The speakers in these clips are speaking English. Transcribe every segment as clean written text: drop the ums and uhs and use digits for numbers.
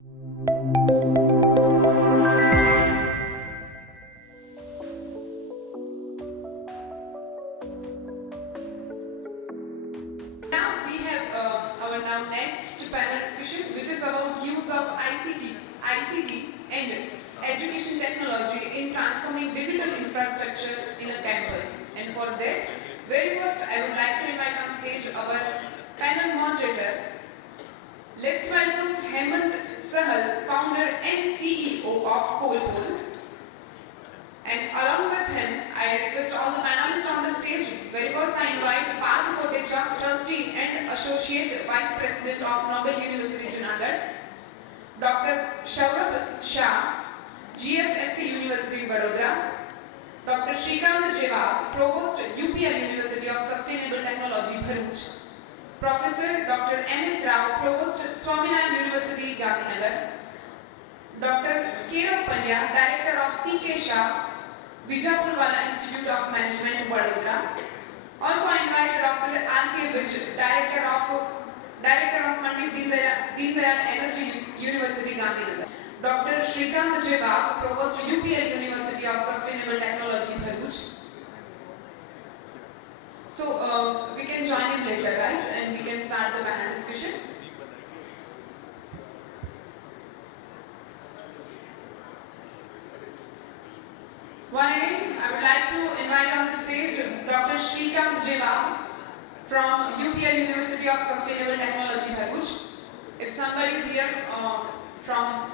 Now we have our next panel discussion, which is about use of ICT and education technology in transforming digital infrastructure in a campus. And for that, very first I would like to invite on stage our panel moderator. Let's welcome Hemant, Sahal, founder and CEO of CollPoll. And along with him, I request all the panelists on the stage. Very first, I invite Parth, Kotecha, Trustee and Associate Vice President of Nobel University, Junagadh, Dr. Shah, GSFC University, Vadodara, Dr. Shrikant, Provost, UPL University of Sustainable Technology, Bharuch, Professor Dr. M.S. Rao, Provost, Swaminarayan University, Gandhinagar, Dr. Kerav, Director of C.K. Shah, Vijapurwala Institute of Management, Vadodara. Also, I invite Dr. R.K. Vij, Director of Pandit Deen Dayal Energy University, Gandhinagar. Dr. Shrikant, Provost, UPL University of Sustainable Technology, Bharuch. So, we can join him later, right? And we can start the panel discussion. Once again, I would like to invite on the stage Dr. Shrikant from UPL University of Sustainable Technology, Bharuch. If somebody is here from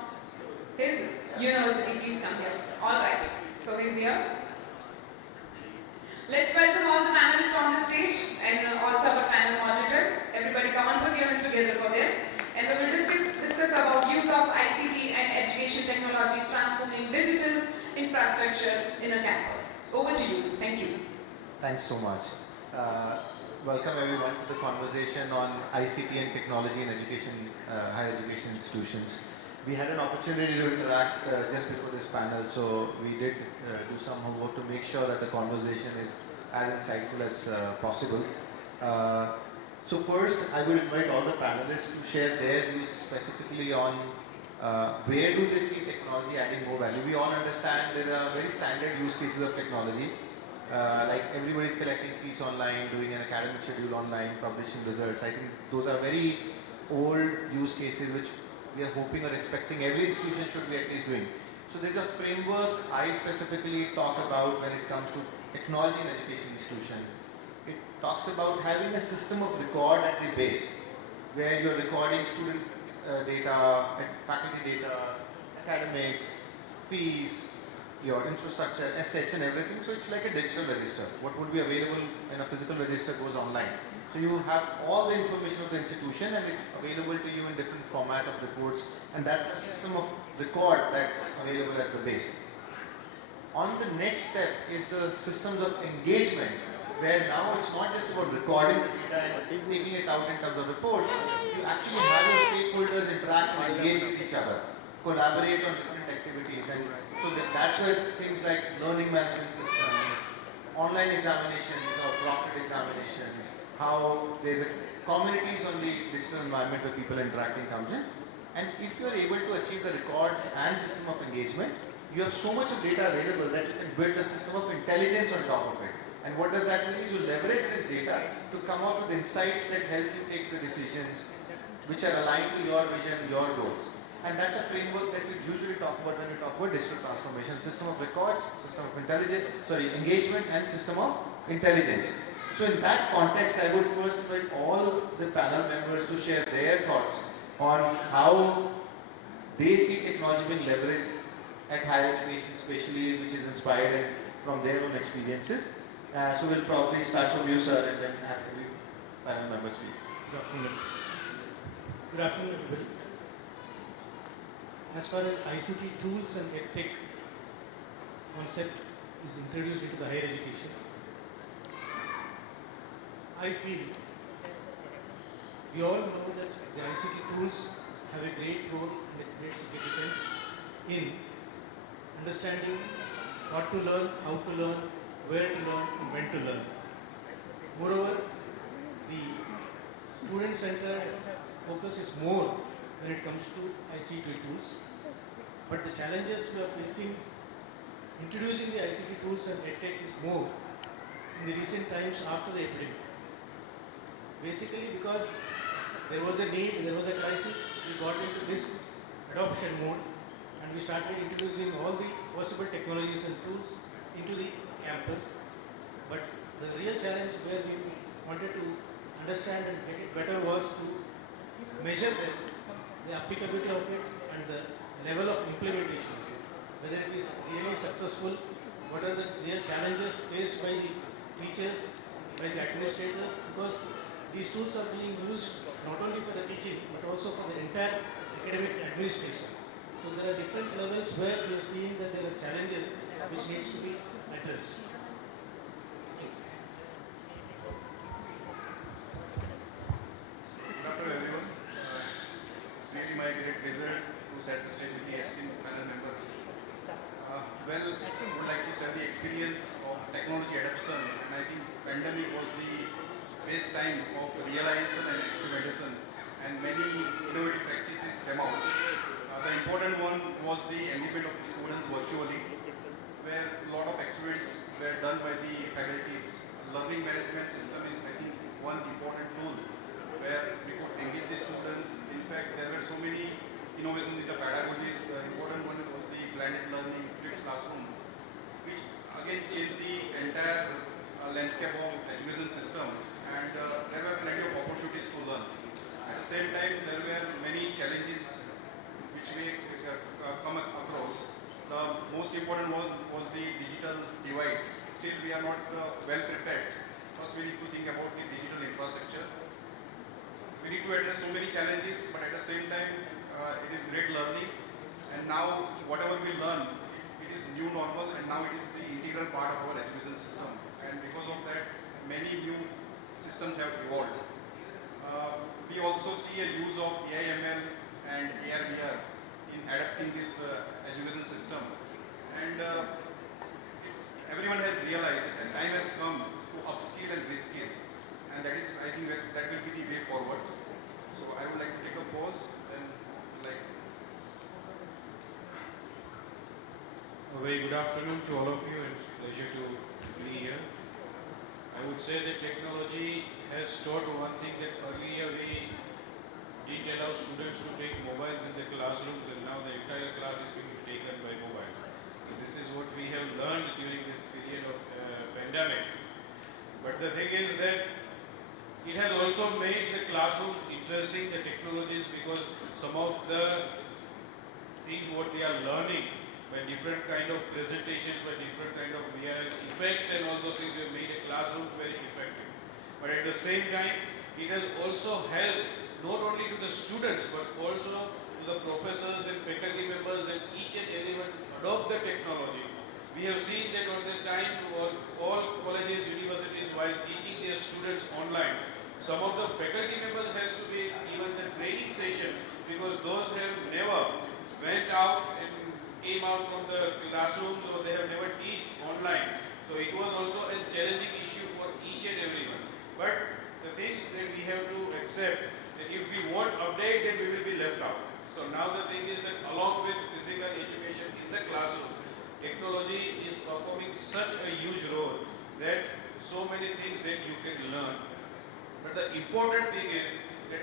his university, please come here. All right, so he's here. Let's welcome all the panelists on the stage and also our panel moderator. Everybody come on, put your hands together for them. And we will discuss about use of ICT and education technology transforming digital infrastructure in a campus. Over to you. Thank you. Thanks so much. Welcome everyone to the conversation on ICT and technology in education, higher education institutions. We had an opportunity to interact just before this panel, so we did do some homework to make sure that the conversation is as insightful as possible. So first, I will invite all the panelists to share their views specifically on where do they see technology adding more value. We all understand there are very standard use cases of technology, like everybody's collecting fees online, doing an academic schedule online, publishing results. I think those are very old use cases which we are hoping or expecting every institution should be at least doing. So there's a framework I specifically talk about when it comes to technology in education institution. It talks about having a system of record at the base, where you're recording student data, faculty data, academics, fees, your infrastructure, assets and everything. So it's like a digital register. What would be available in a physical register goes online. So you have all the information of the institution and it's available to you in different format of reports, and that's a system of record that's available at the base. On the next step is the systems of engagement, where now it's not just about recording the data and making it out in terms of reports. You actually have your stakeholders interact and engage with each other, collaborate on different activities, and so that's where things like learning management system, online examinations or proctored examinations, how there's communities on the digital environment where people interacting comes in. And if you're able to achieve the records and system of engagement, you have so much of data available that you can build a system of intelligence on top of it. And what does that mean is you leverage this data to come out with insights that help you take the decisions which are aligned to your vision, your goals. And that's a framework that we usually talk about when we talk about digital transformation. System of records, system of engagement and system of intelligence. So in that context, I would first invite all the panel members to share their thoughts on how they see technology being leveraged at higher education, especially which is inspired from their own experiences. So we'll probably start from you, sir, and then have every panel member speak. Good afternoon. Good afternoon, everybody. As far as ICT tools and EdTech concept is introduced into the higher education, I feel we all know that the ICT tools have a great role and a great significance in understanding what to learn, how to learn, where to learn, and when to learn. Moreover, the student-centered focus is more when it comes to ICT tools. But the challenges we are facing introducing the ICT tools and EdTech is more in the recent times after the epidemic. Basically because there was a need, there was a crisis, we got into this adoption mode and we started introducing all the possible technologies and tools into the campus. But the real challenge where we wanted to understand and get it better was to measure the applicability of it and the level of implementation of it. Whether it is really successful, what are the real challenges faced by the teachers, by the administrators, because these tools are being used not only for the teaching but also for the entire academic administration. So there are different levels where we are seeing that there are challenges which needs to be addressed. Good afternoon, everyone. It's really my great pleasure to set the stage with the esteemed panel members. Well, I would like to set the experience of technology adoption, and I think pandemic was the best time of realization and experimentation, and many innovative practices came out. The important one was the engagement of the students virtually, where a lot of experiments were done by the faculties. Learning management system is, I think, one important tool where we could engage the students. In fact, there were so many innovations in the pedagogies. The important one was the blended learning, flipped classroom, which again changed the entire landscape of education system. And there were plenty of opportunities to learn. At the same time, there were many challenges which we come across. The most important was the digital divide. Still, we are not well prepared. First, we need to think about the digital infrastructure. We need to address so many challenges, but at the same time, it is great learning. And now, whatever we learn, it is new normal, and now it is the integral part of our education system. And because of that, many new systems have evolved. We also see a use of AI/ML and AR/VR in adapting this education system. And everyone has realized that time has come to upskill and reskill. And that is, I think, that will be the way forward. So I would like to take a pause and A very good afternoon to all of you, and it's a pleasure to be here. I would say that technology has taught one thing, that earlier we didn't allow students to take mobiles in the classrooms, and now the entire class is being taken by mobile. This is what we have learned during this period of pandemic. But the thing is that it has also made the classrooms interesting, the technologies, because some of the things what they are learning by different kind of presentations, by different kind of VR effects and all those things have made the classrooms very effective. But at the same time, it has also helped not only to the students but also to the professors and faculty members and each and everyone adopt the technology. We have seen that on the time all colleges, universities, while teaching their students online, some of the faculty members has to be even the training sessions, because those have never went out and came out from the classrooms, or they have never taught online. So it was also a challenging issue for each and everyone. But the things that we have to accept, that if we won't update, then we will be left out. So now the thing is that along with physical education in the classroom, technology is performing such a huge role that so many things that you can learn. But the important thing is that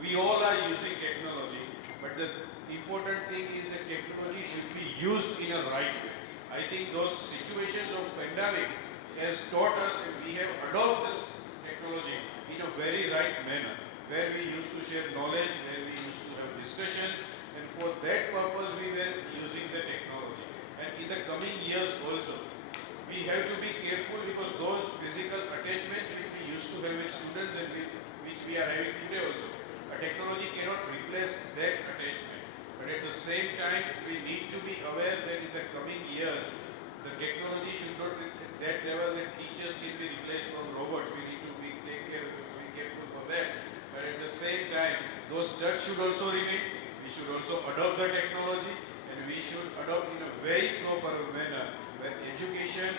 we all are using technology, but the important thing is that technology should be used in a right way. I think those situations of pandemic has taught us, and we have adopted this technology in a very right manner, where we used to share knowledge, where we used to have discussions, and for that purpose we were using the technology. And in the coming years also, we have to be careful, because those physical attachments which we used to have with students and which we are having today also, a technology cannot replace that attachment. But at the same time, we need to be aware that in the coming years, the technology should not be at that level that teachers can be replaced from robots. We need to be careful for that. But at the same time, those touch should also remain. We should also adopt the technology, and we should adopt in a very proper manner, where education,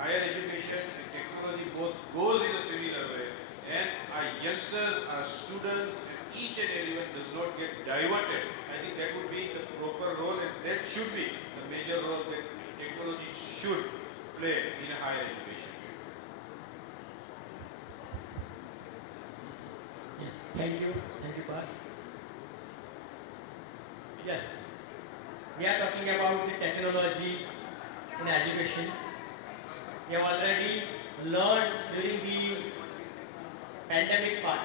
higher education and technology both goes in a similar way. And our youngsters, our students, and each and everyone does not get diverted. I think that would be the proper role, and that should be the major role that technology should play in a higher education. Yes, thank you, Parth. Yes, we are talking about the technology in education. We have already learned during the pandemic part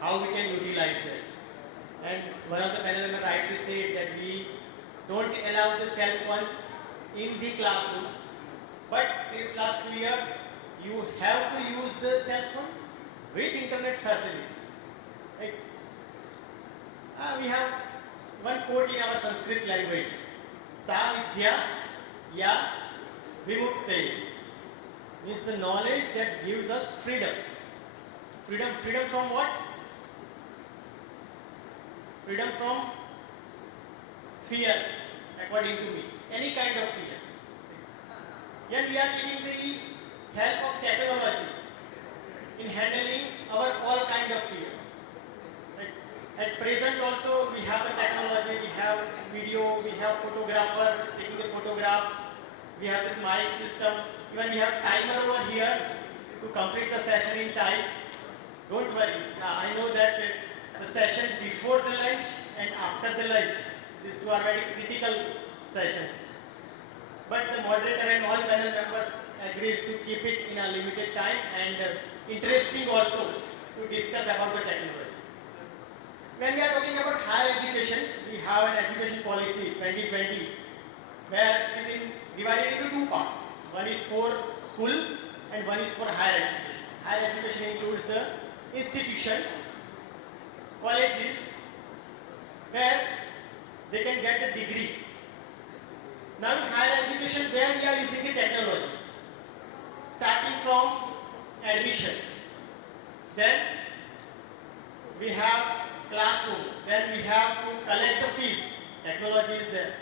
how we can utilize it. And one of the panel members rightly said that we don't allow the cell phones in the classroom. But since last 2 years, you have to use the cell phone with internet facility. Right? We have one quote in our Sanskrit language. Sa vidya ya vimukte. Means the knowledge that gives us freedom. Freedom from what? Freedom from fear, according to me. Any kind of fear. Yet we are taking the help of technology in handling our all kind of fear. Right? At present also we have the technology, we have video, we have photographers taking the photograph, we have this mic system, even we have timer over here to complete the session in time. Don't worry, I know that the session before the lunch and after the lunch, these two are very critical sessions. But the moderator and all panel members agrees to keep it in a limited time and interesting also to discuss about the technology. When we are talking about higher education, we have an education policy 2020 where it is divided into two parts. One is for school and one is for higher education. Higher education includes the institutions, colleges, where they can get a degree. Now in higher education, where we are using the technology, starting from admission, then we have classroom, then we have to collect the fees, technology is there.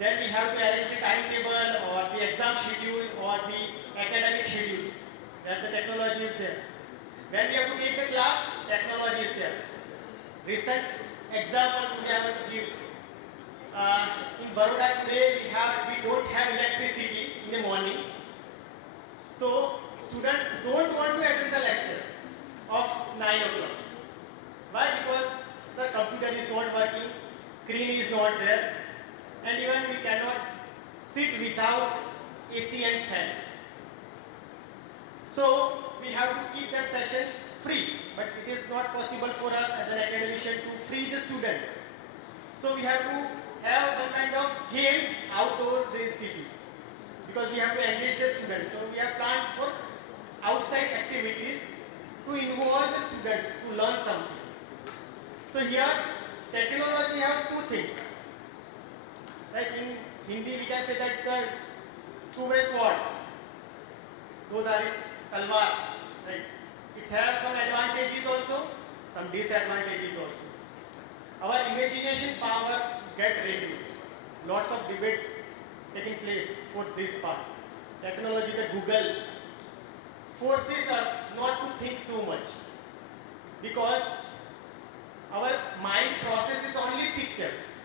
Then we have to arrange the timetable or the exam schedule or the academic schedule, then the technology is there. When we have to take the class, technology is there. Recent example today I want to give. In Vadodara today we don't have electricity in the morning. So students don't want to attend the lecture of 9 o'clock. Why? Because sir, computer is not working, screen is not there, and even we cannot sit without AC and fan. So we have to keep that session free, but it is not possible for us as an academician to free the students. So we have to have some kind of games outdoor the institute, because we have to engage the students. So we have planned for outside activities to involve the students to learn something. So here technology have two things. Right? In Hindi we can say that it's a two-way sword. Dodari talwar. Right? It has some advantages also, some disadvantages also. Our imagination power get reduced. Lots of debate taking place for this part. Technology, the Google, forces us not to think too much, because our mind processes only pictures.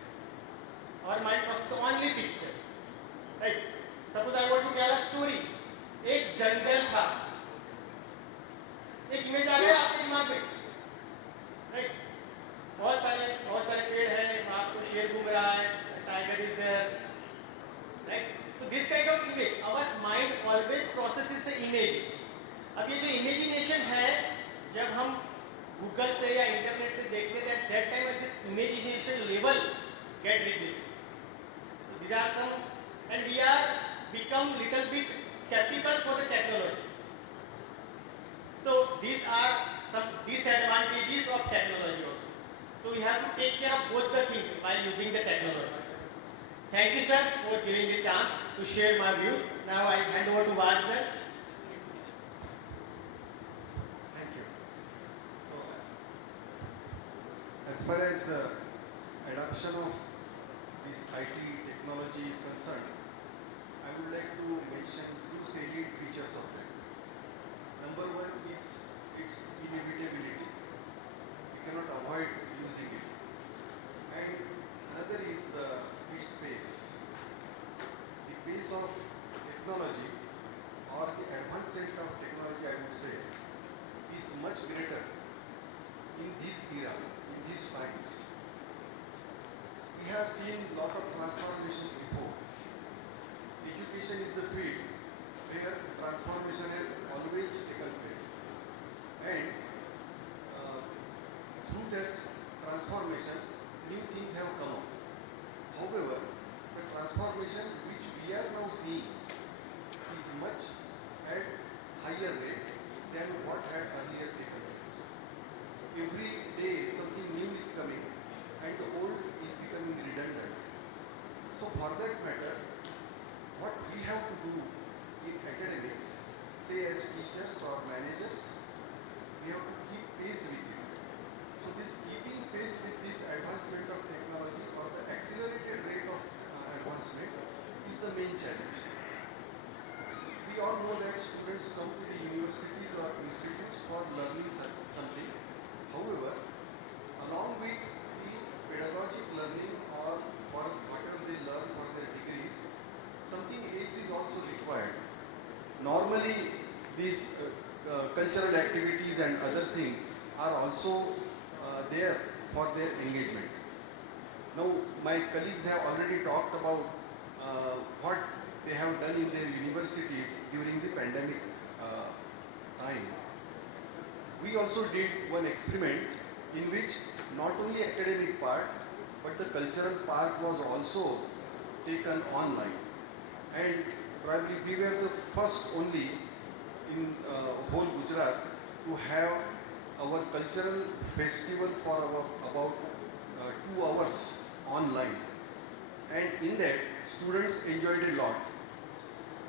Our mind processes only pictures. Right? Suppose I want to tell a story. एक जंगल था, एक image आ गया आपके दिमाग में, right? बहुत सारे पेड़ हैं, आपको शेर घूम रहा है, tiger is there, right? So this kind of image, our mind always processes the images. अब ये जो imagination है, जब हम Google से या इंटरनेट से देखते हैं, that time this imagination level get reduced. So these are some, and we are become little bit skeptical for the technology. So these are some disadvantages of technology also. So we have to take care of both the things while using the technology. Thank you, sir, for giving the chance to share my views. Now I hand over to Vagh, sir. Thank you. So, as far as adoption of this IT technology is concerned, I would like to mention two salient features of that. Number one is its inevitability. cannot avoid using it. And another is its pace. The pace of technology or the advancement of technology, I would say, is much greater in this era, in these times. We have seen a lot of transformations before. Education is the field where transformation has always taken place. And through that transformation, new things have come up. However, the transformation which we are now seeing is much at higher rate than what had earlier taken place. Every day something new is coming and the old is becoming redundant. So for that matter, what we have to do in academics, say as teachers or managers, we have to keep pace with it. So this keeping pace with this advancement of technology or the accelerated rate of advancement is the main challenge. We all know that students come to the universities or institutes for learning something. However, along with the pedagogic learning or for whatever they learn for their degrees, something else is also required. Normally, these cultural activities and other things are also there for their engagement. Now, my colleagues have already talked about what they have done in their universities during the pandemic time. We also did one experiment in which not only academic part, but the cultural part was also taken online. And probably we were the first only in whole Gujarat to have our cultural festival for about 2 hours online. And in that, students enjoyed a lot.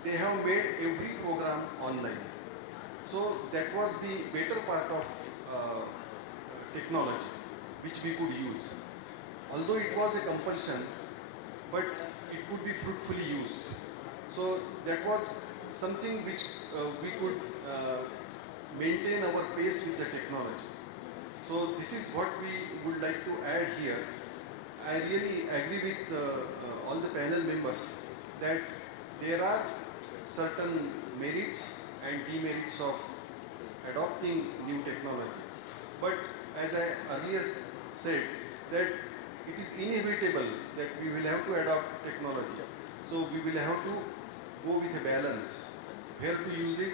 They have made every program online. So that was the better part of technology which we could use. Although it was a compulsion, but it could be fruitfully used. So that was something which we could maintain our pace with the technology. So this is what we would like to add here. I really agree with all the panel members that there are certain merits and demerits of adopting new technology. But as I earlier said, that it is inevitable that we will have to adopt technology. So we will have to go with a balance, where to use it,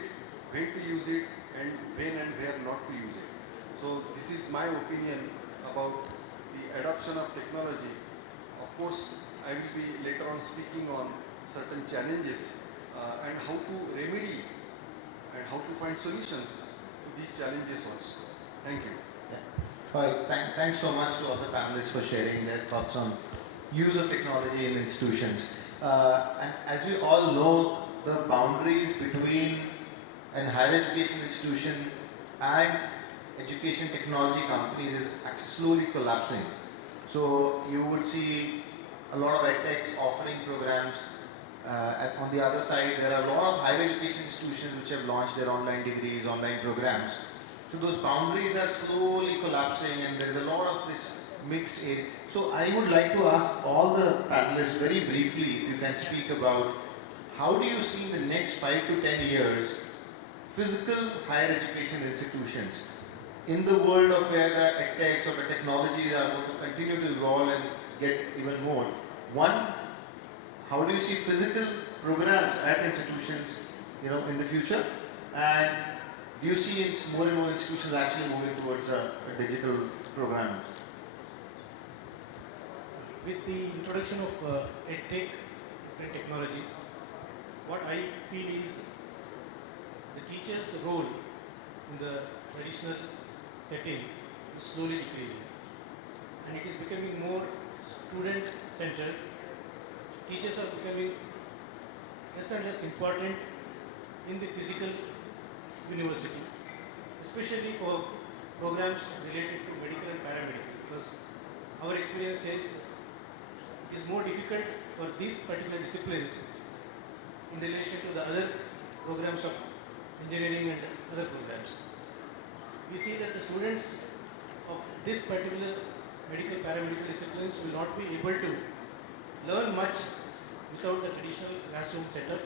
when to use it, and when and where not to use it. So this is my opinion about the adoption of technology. Of course, I will be later on speaking on certain challenges and how to remedy and how to find solutions to these challenges also. Thank you. Well, thanks so much to all the panelists for sharing their thoughts on use of technology in institutions. And as we all know, the boundaries between an higher education institution and education technology companies is actually slowly collapsing. So you would see a lot of EdTechs offering programs. And on the other side, there are a lot of higher education institutions which have launched their online degrees, online programs. So those boundaries are slowly collapsing and there is a lot of this mixed area. So I would like to ask all the panelists very briefly if you can speak about how do you see in the next 5 to 10 years physical higher education institutions in the world of where the EdTechs or the technologies are going to continue to evolve and get even more. One, how do you see physical programs at institutions, in the future? And do you see more and more institutions actually moving towards a digital programs? With the introduction of EdTech, different technologies, what I feel is the teacher's role in the traditional setting is slowly decreasing. And it is becoming more student-centered. Teachers are becoming less and less important in the physical university, especially for programs related to medical and paramedical, because our experience says it is more difficult for these particular disciplines in relation to the other programs of engineering and other programs. We see that the students of this particular medical paramedical disciplines will not be able to learn much without the traditional classroom setup.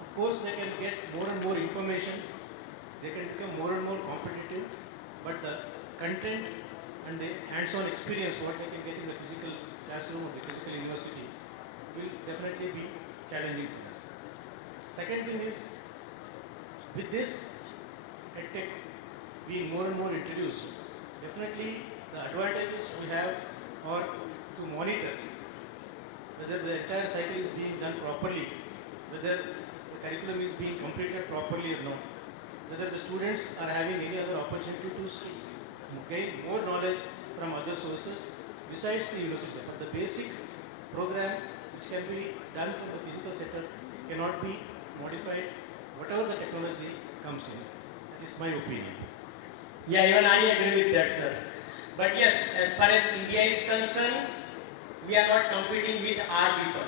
Of course, they can get more and more information, they can become more and more competitive, but the content and the hands-on experience what they can get in the physical classroom or the physical university will definitely be challenging for us. Second thing is, with this EdTech being more and more introduced, definitely the advantages we have are to monitor whether the entire cycle is being done properly, whether the curriculum is being completed properly or not, whether the students are having any other opportunity to gain more knowledge from other sources besides the university. But the basic program which can be done from the physical setup cannot be modified whatever the technology comes in. That is my opinion. Yeah, even I agree with that, sir. But yes, as far as India is concerned, we are not competing with our people.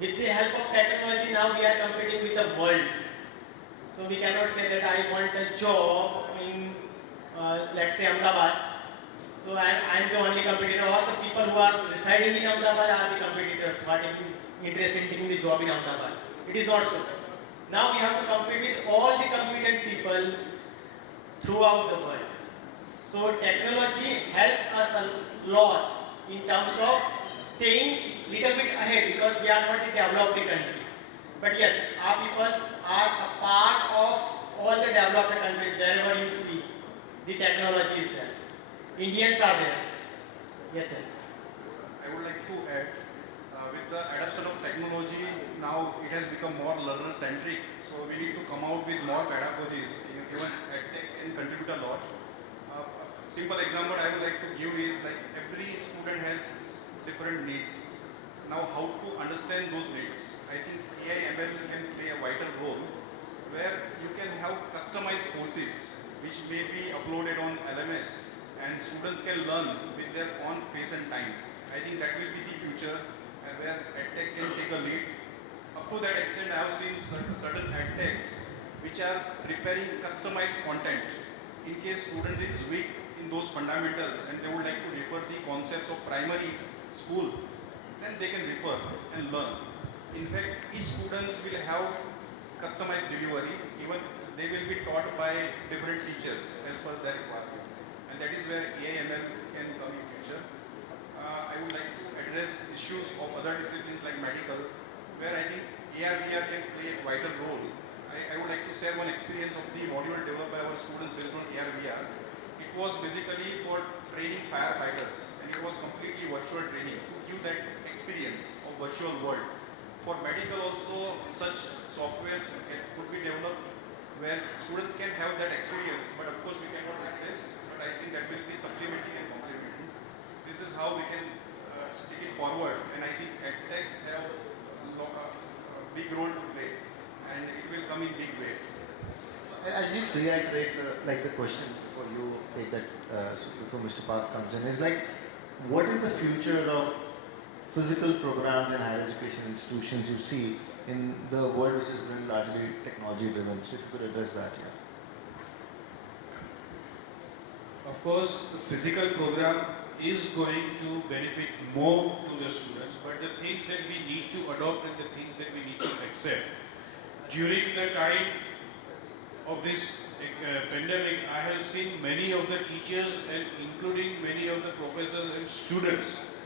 With the help of technology, now we are competing with the world. So we cannot say that I want a job in, let's say, Ahmedabad. So I'm the only competitor. All the people who are residing in Ahmedabad are the competitors who are interested in taking the job in Ahmedabad. It is not so. Now we have to compete with all the competent people throughout the world. So technology helped us a lot in terms of staying little bit ahead because we are not a developed country. But yes, our people are a part of all the developed countries. Wherever you see, the technology is there. Indians are there. Yes, sir. I would like to add, with the adoption of technology, now it has become more learner-centric. So we need to come out with more pedagogies. Even EdTech can contribute a lot. Simple example I would like to give is like every student has different needs. Now how to understand those needs? I think AI/ML can play a vital role where you can have customized courses which may be uploaded on LMS and students can learn with their own pace and time. I think that will be the future where EdTech can take a lead. Up to that extent, I have seen certain EdTechs which are preparing customized content in case student is weak in those fundamentals and they would like to refer the concepts of primary school, then they can refer and learn. In fact, each students will have customized delivery, even they will be taught by different teachers as per their requirement. And that is where AI/ML can come in future. I would like to address issues of other disciplines like medical, where I think AR/VR can play a vital role. I would like to share one experience of the module developed by our students based on AR/VR. It was basically for training firefighters and it was completely virtual training to give that experience of virtual world. For medical also such softwares could be developed where students can have that experience, but of course we cannot replace, but I think that will be supplementary and complementary. This is how we can take it forward, and I think EdTechs have a big role to play and it will come in big way. I just reiterate the question for you, take that before Mr. Parth comes in, is like, what is the future of physical programs in higher education institutions you see in the world which is going largely technology driven? So if you could address that, yeah. Of course, the physical program is going to benefit more to the students, but the things that we need to adopt and the things that we need to accept. During the time of this pandemic, I have seen many of the teachers and including many of the professors and students.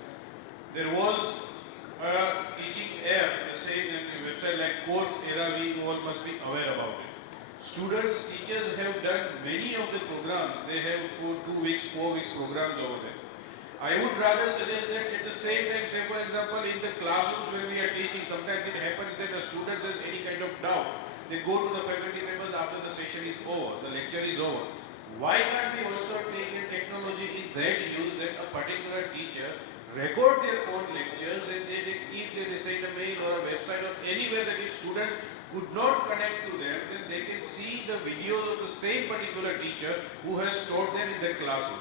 There was a teaching app, the same website like Coursera, we all must be aware about it. Students, teachers have done many of the programs. They have for 2 weeks, 4 weeks programs over there. I would rather suggest that at the same time, say for example, in the classrooms where we are teaching, sometimes it happens that the students has any kind of doubt. They go to the faculty members after the session is over, the lecture is over. Why can't we also take a technology in that use that a particular teacher record their own lectures and they keep, they send a mail or a website or anywhere that if students could not connect to them, then they can see the videos of the same particular teacher who has taught them in the classroom.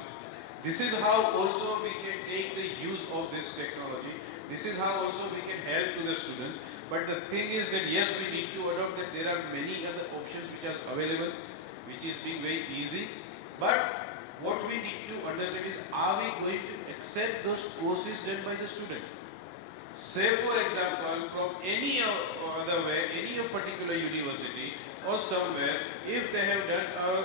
This is how also we can take the use of this technology. This is how also we can help to the students. But the thing is that yes, we need to adopt that there are many other options which are available, which is being very easy. But what we need to understand is, are we going to accept those courses done by the student? Say for example, from any other way, any particular university or somewhere, if they have done a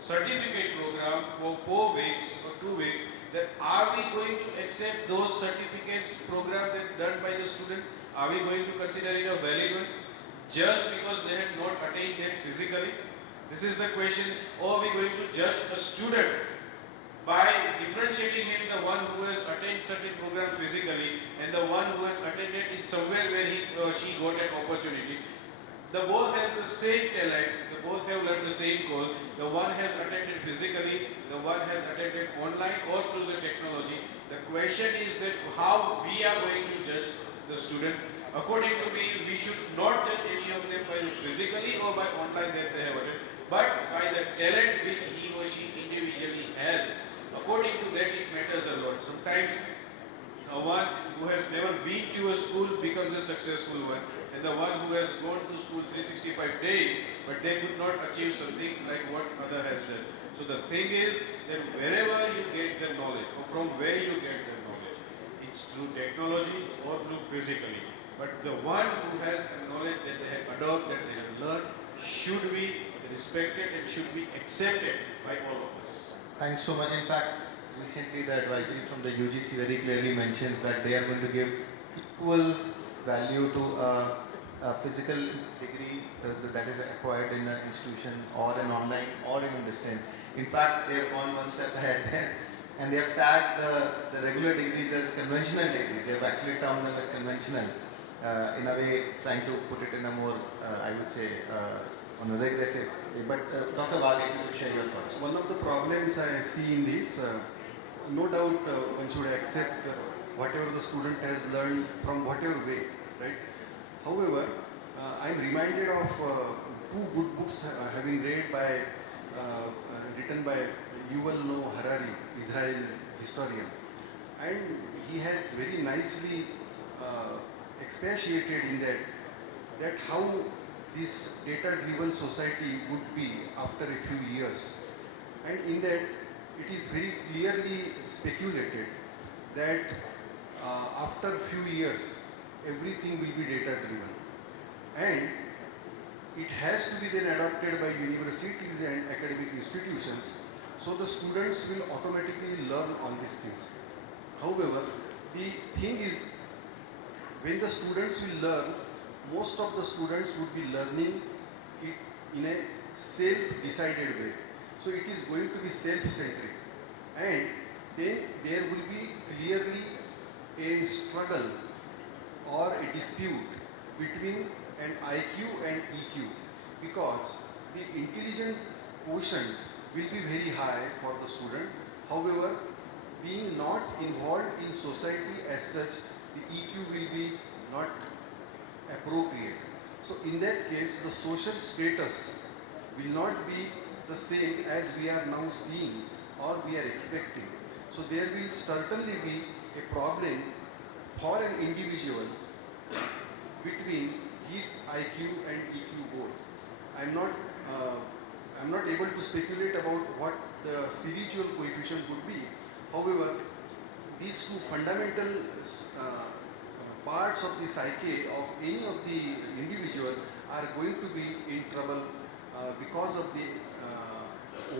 certificate program for 4 weeks or 2 weeks, then are we going to accept those certificates program that done by the student? Are we going to consider it a valid one just because they have not attained that physically? This is the question. Or are we going to judge a student by differentiating him, the one who has attained certain programs physically and the one who has attended it somewhere where he or she got an opportunity? The both has the same talent, the both have learned the same course. The one has attended physically, the one has attended online or through the technology. The question is that how we are going to judge the student. According to me, we should not judge any of them by physically or by online that they have attended, but by the talent which he or she individually has. According to that, it matters a lot. Sometimes one who has never been to a school becomes a successful one, and the one who has gone to school 365 days, but they could not achieve something like what other has done. So the thing is that wherever you get the knowledge, or from where you get the knowledge, it's through technology or through physically. But the one who has the knowledge that they have adopted, that they have learned, should be respected and should be accepted by all of us. Thanks so much. In fact, recently the advisory from the UGC very clearly mentions that they are going to give equal value to a physical degree that is acquired in an institution or an online or in distance. In fact, they have gone one step ahead and they have tagged the regular degrees as conventional degrees. They have actually termed them as conventional, in a way trying to put it in a more, I would say, on a regressive way. But Dr. Wagh, if you could share your thoughts. One of the problems I see in this, no doubt one should accept whatever the student has learned from whatever way, right? However, I am reminded of 2 good books having read by, written by Yuval Noah Harari, Israel historian, and he has very nicely expatiated in that how this data-driven society would be after a few years, and in that it is very clearly speculated that after few years everything will be data-driven, and it has to be then adopted by universities and academic institutions, so the students will automatically learn all these things. However, the thing is, when the students will learn, most of the students would be learning it in a self-decided way. So it is going to be self-centric, and then there will be clearly a struggle or a dispute between an IQ and EQ, because the intelligent quotient will be very high for the student. However, being not involved in society as such, the EQ will be not appropriate. So in that case, the social status will not be the same as we are now seeing or we are expecting. So there will certainly be a problem for an individual between his IQ and EQ both. I'm not able to speculate about what the spiritual coefficient would be. However, these 2 fundamental parts of the psyche of any of the individual are going to be in trouble because of the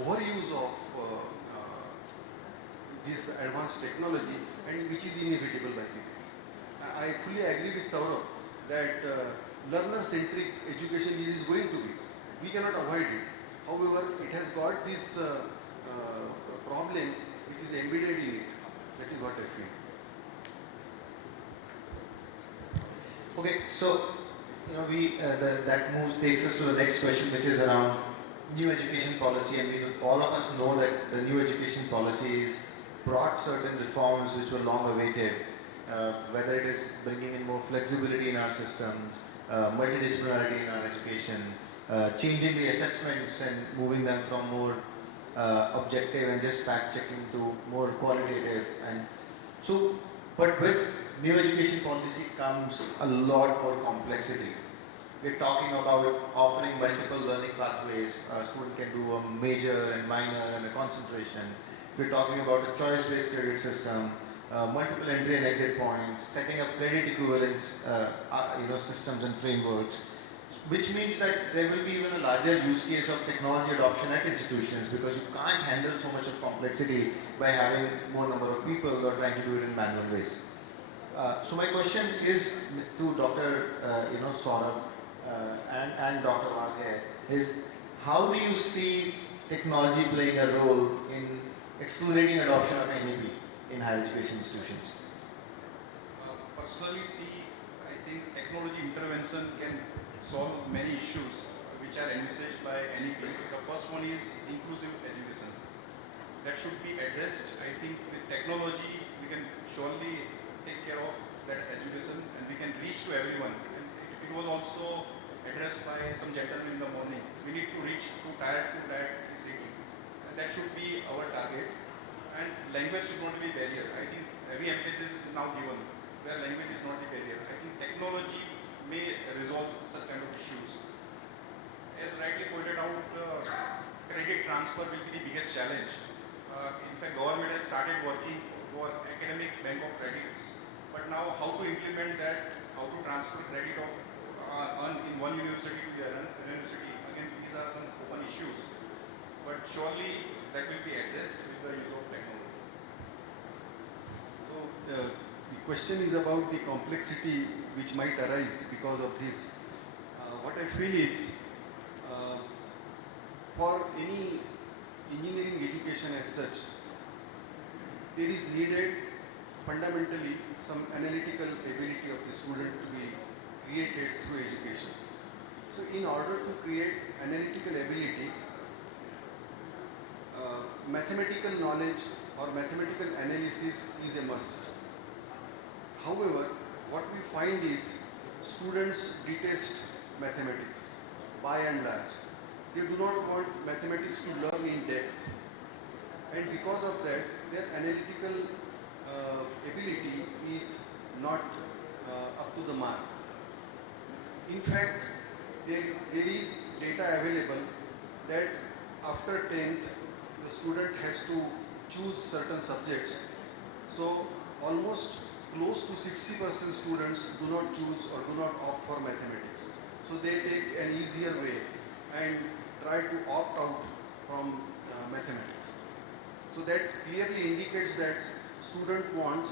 overuse of this advanced technology, and which is inevitable by people. I fully agree with Saurabh that learner-centric education is going to be. We cannot avoid it. However, it has got this problem which is embedded in it. That is what I feel. Okay, so that moves takes us to the next question, which is around new education policy, and all of us know that the new education policies brought certain reforms which were long awaited, whether it is bringing in more flexibility in our systems, multidisciplinarity in our education, changing the assessments and moving them from more objective and just fact checking to more qualitative. And so, but with new education policy comes a lot more complexity. We're talking about offering multiple learning pathways. A student can do a major and minor and a concentration. We're talking about a choice-based credit system, multiple entry and exit points, setting up credit equivalence, systems and frameworks, which means that there will be even a larger use case of technology adoption at institutions, because you can't handle so much of complexity by having more number of people or trying to do it in manual ways. So my question is to Dr. Saurabh and Dr. Wagh is, how do you see technology playing a role in accelerating adoption of NEP in higher education institutions? Personally, I think technology intervention can solve many issues which are envisaged by NEP. The first one is inclusive education. That should be addressed. I think with technology, we can surely take care of that education and we can reach to everyone. And it was also addressed by some gentlemen in the morning. We need to reach to tier 2, tier 3 city. And that should be our target. And language should not be a barrier. I think heavy emphasis is now given where language is not the barrier. I think technology may resolve such kind of issues. As rightly pointed out, credit transfer will be the biggest challenge. In fact, government has started working for academic bank of credits. But now how to implement that, how to transfer credit of in one university to the other university, again these are some open issues. But surely that will be addressed with the use of technology. So the question is about the complexity which might arise because of this. What I feel is, for any engineering education as such, there is needed fundamentally some analytical ability of the student to be created through education. So in order to create analytical ability, mathematical knowledge or mathematical analysis is a must. However, what we find is students detest mathematics by and large. They do not want mathematics to learn in depth, and because of that their analytical ability is not up to the mark. In fact, there is data available that after 10th the student has to choose certain subjects. So almost close to 60% students do not choose or do not opt for mathematics. So they take an easier way and try to opt out from mathematics. So that clearly indicates that students want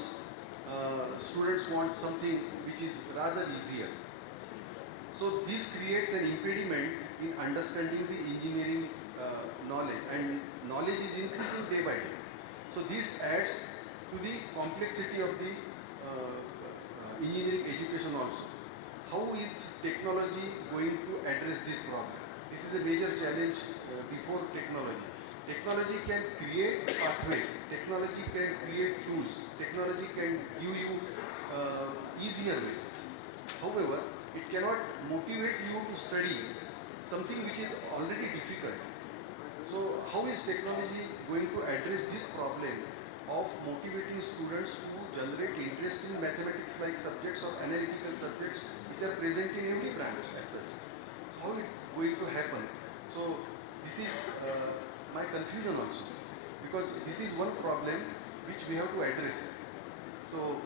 something which is rather easier. So this creates an impediment in understanding the engineering knowledge, and knowledge is increasing day by day. So this adds to the complexity of the engineering education also. How is technology going to address this problem? This is a major challenge before technology. Technology can create pathways, technology can create tools, technology can give you easier ways. However, it cannot motivate you to study something which is already difficult. So how is technology going to address this problem of motivating students to generate interest in mathematics like subjects or analytical subjects which are present in every branch as such? So how is it going to happen? So this is my confusion also, because this is one problem which we have to address. So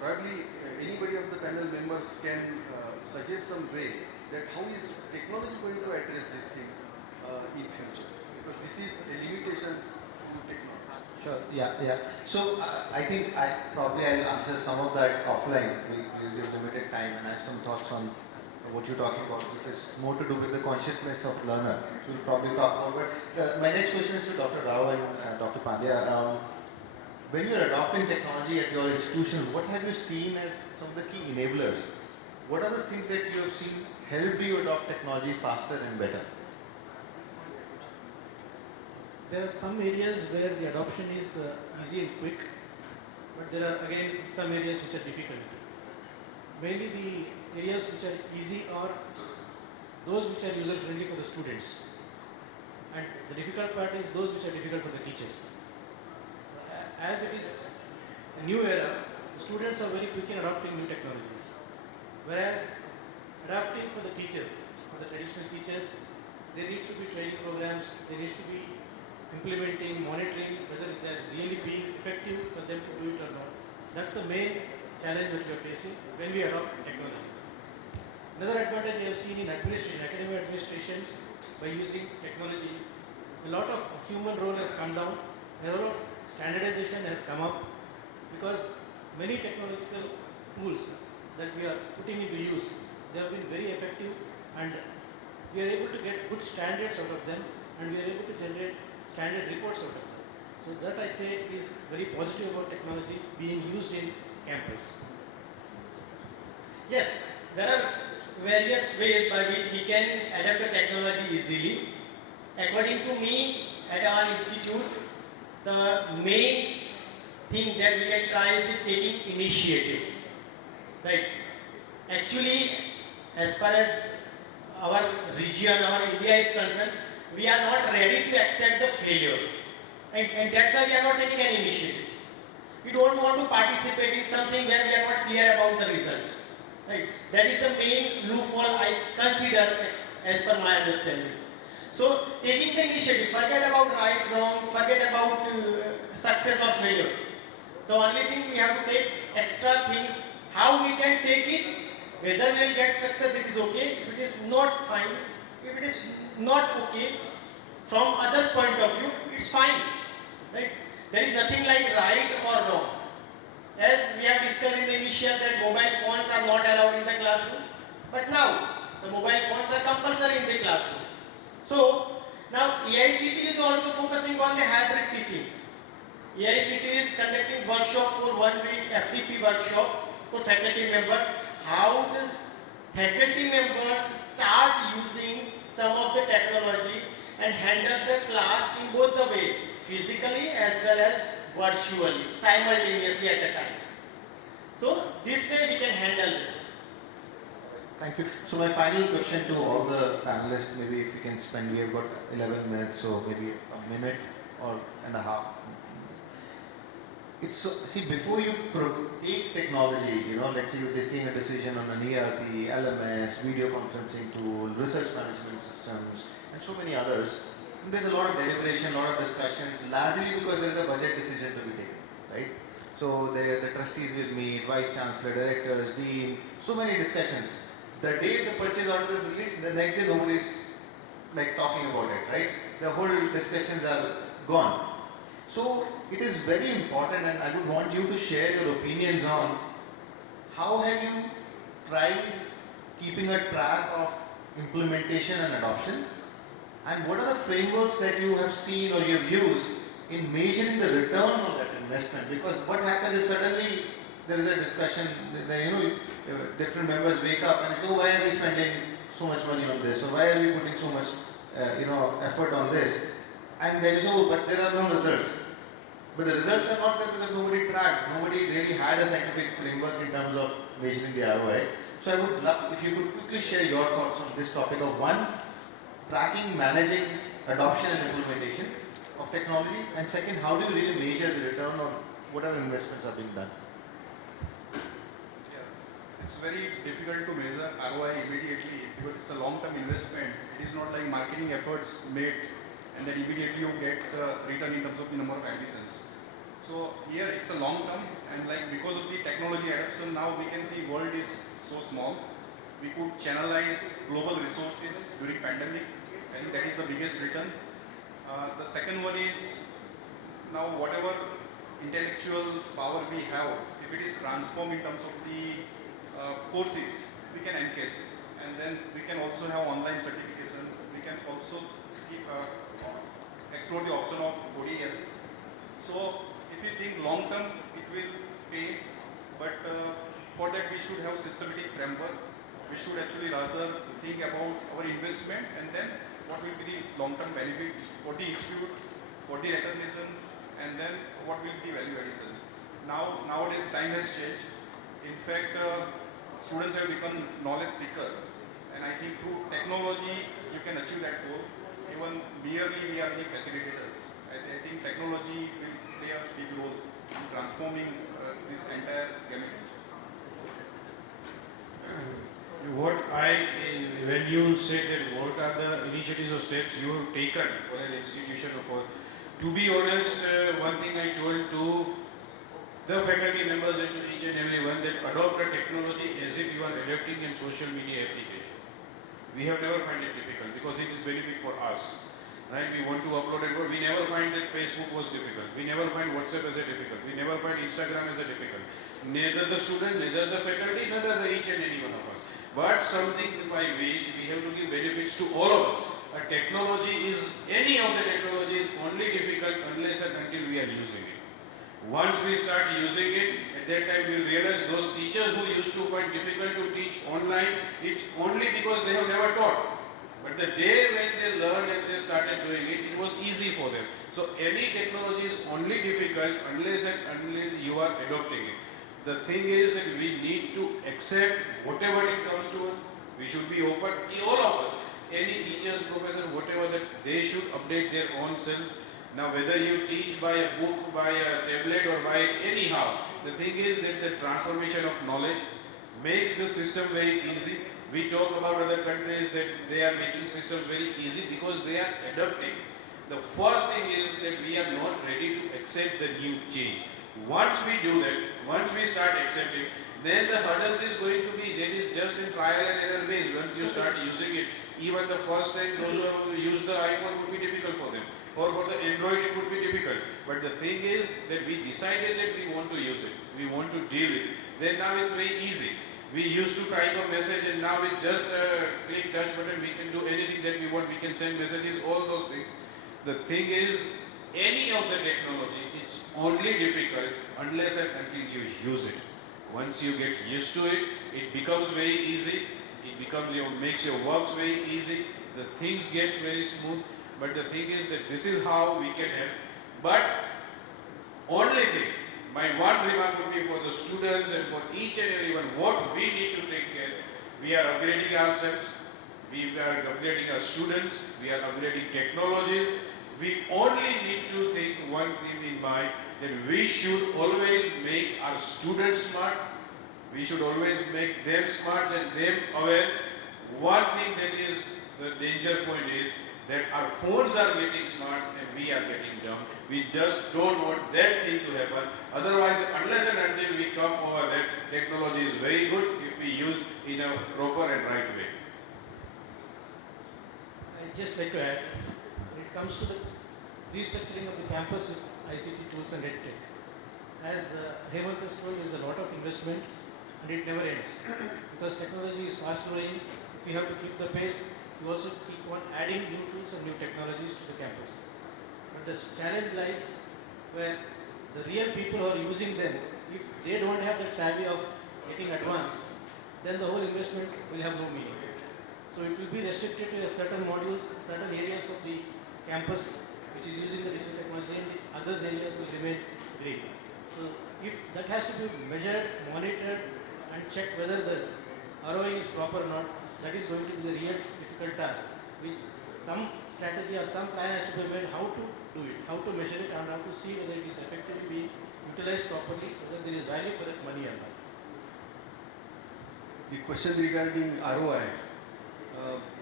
probably anybody of the panel members can suggest some way that how is technology going to address this thing in future, because this is a limitation to technology. Sure, yeah. So I think I'll answer some of that offline. We use limited time, and I have some thoughts on what you're talking about, which is more to do with the consciousness of learner. So we'll probably talk about. But my next question is to Dr. Rao and Dr. Pandya. When you're adopting technology at your institution, what have you seen as some of the key enablers? What are the things that you have seen help you adopt technology faster and better? There are some areas where the adoption is easy and quick, but there are again some areas which are difficult. Mainly the areas which are easy are those which are user friendly for the students, and the difficult part is those which are difficult for the teachers. As it is a new era, the students are very quick in adopting new technologies, whereas adapting for the teachers, for the traditional teachers, there needs to be training programs, there needs to be implementing, monitoring whether they are really being effective for them to do it or not. That's the main challenge that we are facing when we adopt technologies. Another advantage I have seen in administration, academic administration, by using technologies, a lot of human role has come down, a lot of standardization has come up, because many technological tools that we are putting into use, they have been very effective, and we are able to get good standards out of them, and we are able to generate standard reports out of them. So that I say is very positive about technology being used in campus. Yes, there are various ways by which we can adapt the technology easily. According to me, at our institute, the main thing that we can try is the taking initiative. Right? Actually, as far as our region, our India is concerned, we are not ready to accept the failure. Right? And that's why we are not taking any initiative. We don't want to participate in something where we are not clear about the result. Right? That is the main loophole I consider as per my understanding. So, taking the initiative, forget about right, wrong, forget about success or failure. The only thing we have to take extra things, how we can take it, whether we will get success, it is okay. If it is not fine, if it is not okay, from others' point of view, it's fine. Right? There is nothing like right or wrong. As we have discussed in the initial that mobile phones are not allowed in the classroom, but now the mobile phones are compulsory in the classroom. So now EICT is also focusing on the hybrid teaching. EICT is conducting workshop for 1 week, FDP workshop for faculty members. How the faculty members start using some of the technology and handle the class in both the ways, physically as well as virtually, simultaneously at a time. So this way we can handle this. Thank you. So my final question to all the panelists, maybe if you can spend, we have got 11 minutes, so maybe a minute or and a half. It's so, see, before you take technology, let's say you're taking a decision on an ERP, LMS, video conferencing tool, research management systems, and so many others. There's a lot of deliberation, a lot of discussions, largely because there is a budget decision to be taken, right? So the trustees will meet, Vice-Chancellor, directors, dean, so many discussions. The day the purchase order is released, the next day nobody is like talking about it, right? The whole discussions are gone. So it is very important, and I would want you to share your opinions on how have you tried keeping a track of implementation and adoption, and what are the frameworks that you have seen or you have used in measuring the return on that investment? Because what happens is suddenly there is a discussion, different members wake up and say, oh, why are we spending so much money on this, or why are we putting so much effort on this? And then you say, oh, but there are no results. But the results are not there because nobody tracked, nobody really had a scientific framework in terms of measuring the ROI. So I would love if you could quickly share your thoughts on this topic of one, tracking, managing adoption and implementation of technology, and second, how do you really measure the return on whatever investments are being done? It's very difficult to measure ROI immediately because it's a long-term investment. It is not like marketing efforts made and then immediately you get return in terms of the number of ambitions. So here it's a long term, and like because of the technology adoption now we can see world is so small. We could channelize global resources during pandemic. I think that is the biggest return. The second one is now whatever intellectual power we have, if it is transformed in terms of the courses, we can encase, and then we can also have online certification. We can also explore the option of ODL. So if you think long term, it will pay, but for that we should have systematic framework. We should actually rather think about our investment and then what will be the long term benefits for the institute, for the recognition, and then what will be the value addition. Nowadays time has changed. In fact, students have become knowledge seeker, and I think through technology you can achieve that goal. Even merely we are the facilitators. I think technology will play a big role in transforming this entire gamut. When you say that what are the initiatives or steps you have taken for an institution or for To be honest, one thing I told to the faculty members and to each and everyone that adopt a technology as if you are adopting a social media application. We have never find it difficult because it is benefit for us. Right? We want to upload it, but we never find that Facebook was difficult. We never find WhatsApp as a difficult. We never find Instagram as a difficult. Neither the student, neither the faculty, neither the each and any one of us. But something by which we have to give benefits to all of us. A technology is, any of the technology is only difficult unless and until we are using it. Once we start using it, at that time we will realize those teachers who used to find difficult to teach online, it's only because they have never taught. But the day when they learned and they started doing it, it was easy for them. So any technology is only difficult unless and until you are adopting it. The thing is that we need to accept whatever it comes to us. We should be open, all of us. Any teachers, professors, whatever, that they should update their own self. Now whether you teach by a book, by a tablet or by anyhow, the thing is that the transformation of knowledge makes the system very easy. We talk about other countries that they are making systems very easy because they are adapting. The first thing is that we are not ready to accept the new change. Once we do that, once we start accepting, then the hurdles is going to be, that is just in trial and error base. Once you start using it, even the first time those who use the iPhone would be difficult for them. Or for the Android it would be difficult. But the thing is that we decided that we want to use it. We want to deal with it. Then now it's very easy. We used to type a message and now with just a click touch button we can do anything that we want. We can send messages, all those things. The thing is, any of the technology, it's only difficult unless and until you use it. Once you get used to it, it becomes very easy. It makes your works very easy. The things get very smooth. But the thing is that this is how we can help. But only thing, my one remark would be for the students and for each and everyone, what we need to take care. We are upgrading ourselves. We are upgrading our students. We are upgrading technologies. We only need to think one thing in mind, that we should always make our students smart. We should always make them smart and them aware. One thing that is the danger point is that our phones are getting smart and we are getting dumb. We just don't want that thing to happen. Otherwise, unless and until we come over that, technology is very good if we use in a proper and right way. I'd just like to add, when it comes to the restructuring of the campus with ICT tools and EdTech, as Hemant has told, there is a lot of investment and it never ends. Because technology is fast growing, if we have to keep the pace, we also keep on adding new tools and new technologies to the campus. But the challenge lies where the real people who are using them, if they don't have that savvy of getting advanced, then the whole investment will have no meaning. So it will be restricted to certain modules, certain areas of the campus which is using the digital technology, and the other areas will remain grey. So if that has to be measured, monitored and checked whether the ROI is proper or not, that is going to be the real difficult task, which some strategy or some plan has to be made how to do it, how to measure it and how to see whether it is effectively being utilized properly, whether there is value for that money or not. The question regarding ROI,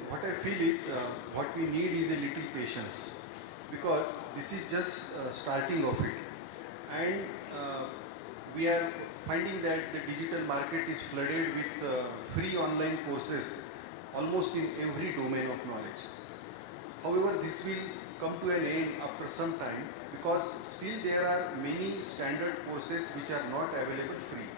what I feel is what we need is a little patience, because this is just starting of it, and we are finding that the digital market is flooded with free online courses almost in every domain of knowledge. However, this will come to an end after some time, because still there are many standard courses which are not available free.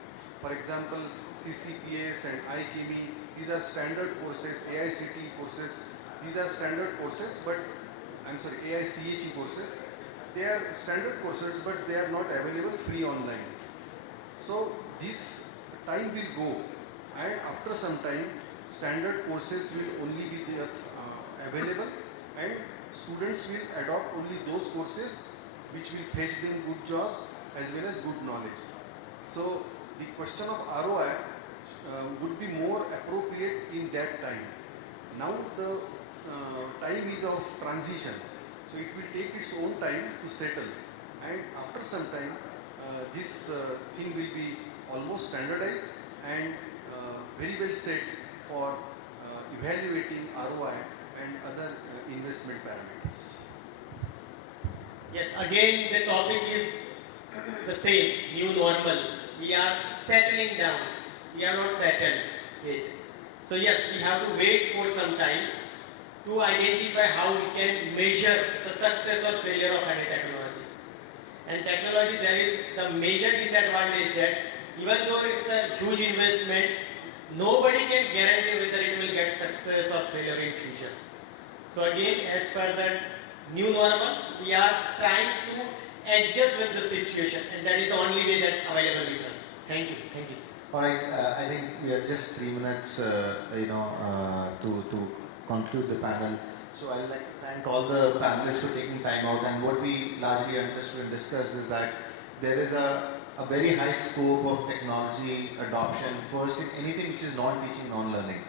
For example, CCPS and IKME, these are standard courses, AICT courses, these are standard courses, but AICHE courses, they are standard courses but they are not available free online. So this time will go, and after some time standard courses will only be there, available, and students will adopt only those courses which will fetch them good jobs as well as good knowledge. So the question of ROI would be more appropriate in that time. Now the time is of transition, so it will take its own time to settle, and after some time this thing will be almost standardized and very well set for evaluating ROI and other investment parameters. Yes, again the topic is the same, new normal. We are settling down. We are not settled yet. So yes, we have to wait for some time to identify how we can measure the success or failure of any technology. And technology, there is the major disadvantage that even though it's a huge investment, nobody can guarantee whether it will get success or failure in future. So again, as per the new normal, we are trying to adjust with the situation, and that is the only way that available with us. Thank you. Thank you. All right, I think we have just 3 minutes, to conclude the panel. So I'd like to thank all the panelists for taking time out. And what we largely understood and discussed is that there is a very high scope of technology adoption, first in anything which is non-teaching, non-learning.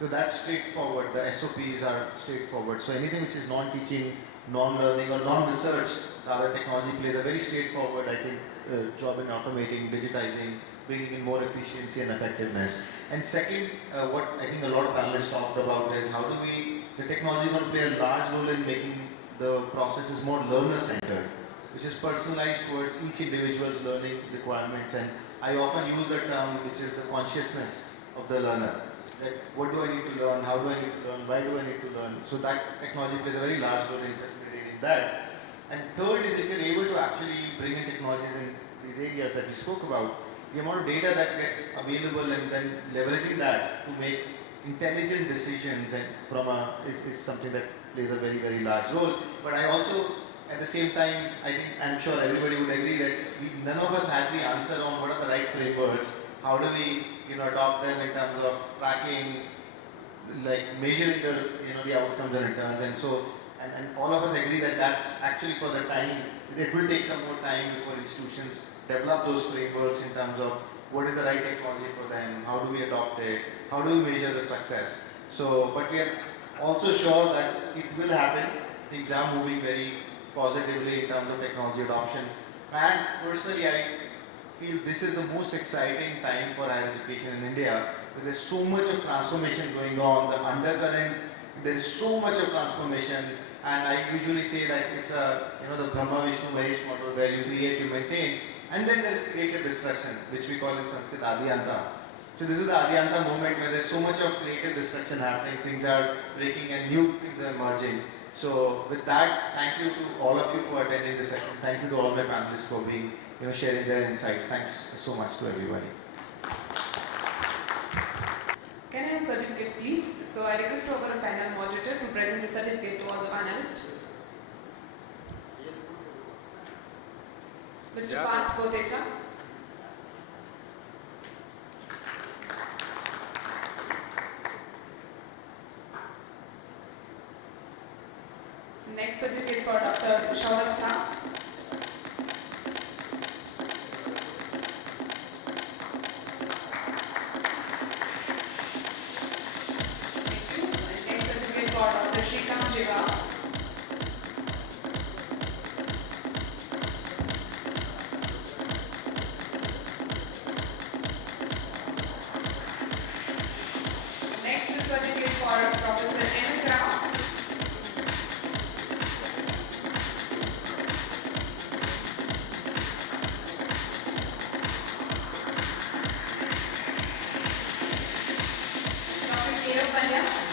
So that's straightforward. The SOPs are straightforward. So anything which is non-teaching, non-learning or non-research, rather technology plays a very straightforward, I think, job in automating, digitizing, bringing in more efficiency and effectiveness. And second, what I think a lot of panelists talked about is how do the technology is going to play a large role in making the processes more learner-centered, which is personalized towards each individual's learning requirements. And I often use the term which is the consciousness of the learner. Like, what do I need to learn? How do I need to learn? Why do I need to learn? So that technology plays a very large role in facilitating that. And third is if you're able to actually bring in technologies in these areas that we spoke about, the amount of data that gets available and then leveraging that to make intelligent decisions and is something that plays a very, very large role. But I also, at the same time, I'm sure everybody would agree that none of us had the answer on what are the right frameworks. How do we, adopt them in terms of tracking, like measuring the outcomes and returns, and so, and all of us agree that that's actually for the time. It will take some more time before institutions develop those frameworks in terms of what is the right technology for them, how do we adopt it, how do we measure the success. So, but we are also sure that it will happen. Things are moving very positively in terms of technology adoption. And personally, I feel this is the most exciting time for higher education in India, because there's so much of transformation going on, the undercurrent, there's so much of transformation. And I usually say that it's the Brahma Vishnu Mahesh model where you create, you maintain, and then there's creative destruction, which we call in Sanskrit Adiyanta. So this is the Adiyanta moment where there's so much of creative destruction happening, things are breaking and new things are emerging. So with that, thank you to all of you for attending the session. Thank you to all my panelists for being, sharing their insights. Thanks so much to everybody. Can I have certificates, please? So I request our panel moderator to present the certificate to all the panelists. Mr. Parth Kotecha. Next certificate for Dr. Shah. Dr. Shrikant. Next is certificate for Professor Rao. Dr. Kerav.